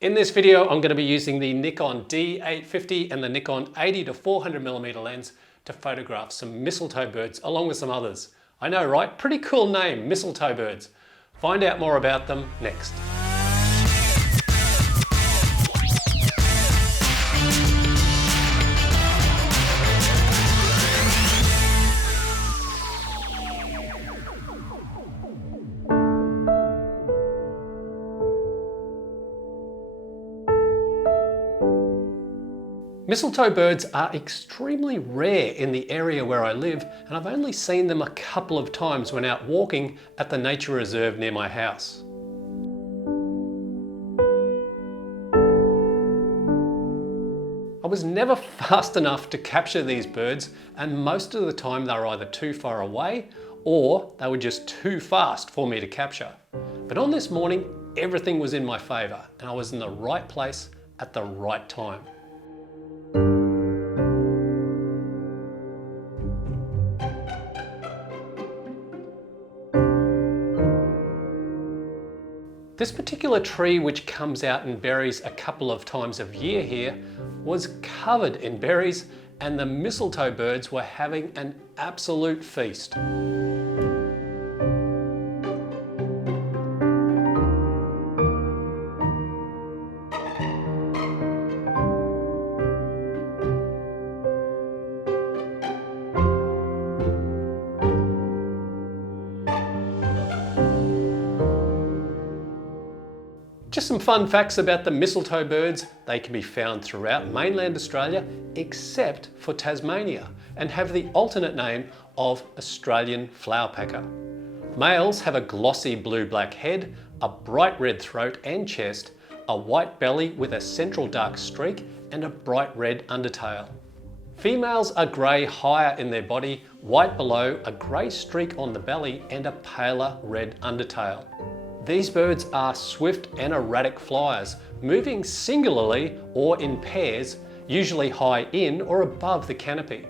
In this video, I'm going to be using the Nikon D850 and the Nikon 80 to 400mm lens to photograph some mistletoe birds along with some others. I know, right? Pretty cool name, mistletoe birds. Find out more about them next. Mistletoe birds are extremely rare in the area where I live, and I've only seen them a couple of times when out walking at the nature reserve near my house. I was never fast enough to capture these birds, and most of the time they were either too far away or they were just too fast for me to capture. But on this morning, everything was in my favour and I was in the right place at the right time. This particular tree, which comes out in berries a couple of times a year here, was covered in berries, and the mistletoe birds were having an absolute feast. Just some fun facts about the mistletoe birds. They can be found throughout mainland Australia except for Tasmania and have the alternate name of Australian flowerpecker. Males have a glossy blue-black head, a bright red throat and chest, a white belly with a central dark streak and a bright red undertail. Females are grey higher in their body, white below, a grey streak on the belly and a paler red undertail. These birds are swift and erratic flyers, moving singularly or in pairs, usually high in or above the canopy.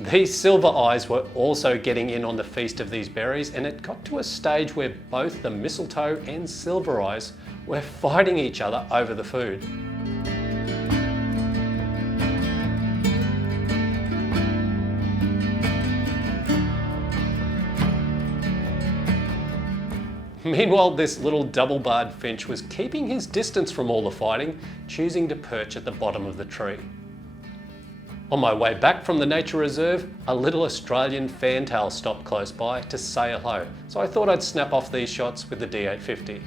These silver eyes were also getting in on the feast of these berries, and it got to a stage where both the mistletoe and silver eyes were fighting each other over the food. Meanwhile, this little double-barred finch was keeping his distance from all the fighting, choosing to perch at the bottom of the tree. On my way back from the nature reserve, a little Australian fantail stopped close by to say hello, so I thought I'd snap off these shots with the D850.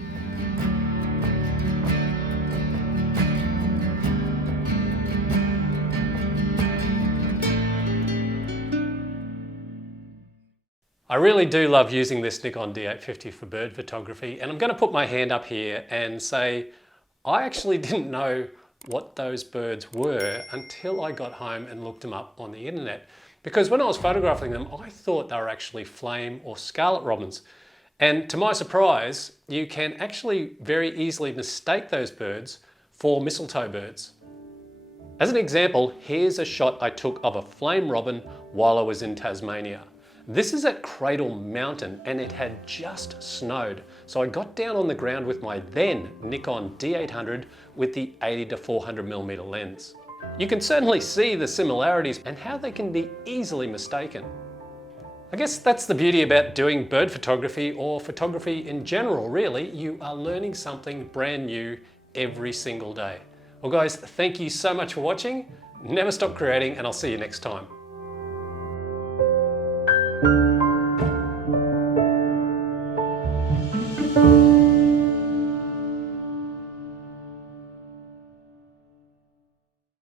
I really do love using this Nikon D850 for bird photography, and I'm going to put my hand up here and say I actually didn't know what those birds were until I got home and looked them up on the internet. Because when I was photographing them, I thought they were actually flame or scarlet robins. And to my surprise, you can actually very easily mistake those birds for mistletoe birds. As an example, here's a shot I took of a flame robin while I was in Tasmania. This is at Cradle Mountain and it had just snowed, so I got down on the ground with my then Nikon D800 with the 80 to 400mm lens. You can certainly see the similarities and how they can be easily mistaken. I guess that's the beauty about doing bird photography or photography in general, really. You are learning something brand new every single day. Well guys, thank you so much for watching. Never stop creating, and I'll see you next time. Thank you.